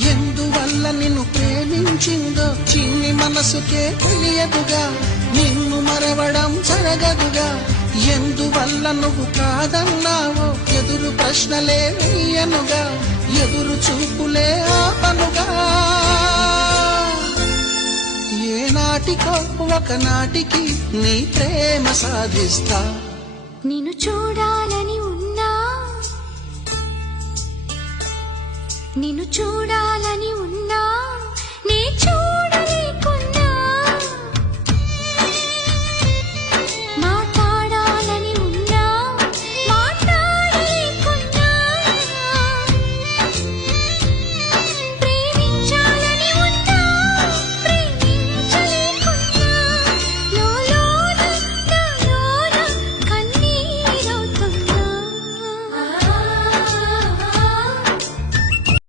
ఎందువల్ల నిన్ను ప్రేమించిందో చిన్ని మనసుకే తెలియదుగా, నిన్ను మరవడం జరగదుగా. ఎందువల్ల నువ్వు కాదన్నావో ఎదురు ప్రశ్నలే వెయ్యనుగా, ఎదురు చూపులే ఆపనుగా. ఏనాటికో ఒకనాటికి నీ ప్రేమ సాధిస్తా. నిన్ను చూడాలని ఉన్నా, నిన్ను చూడాలని ఉన్నా,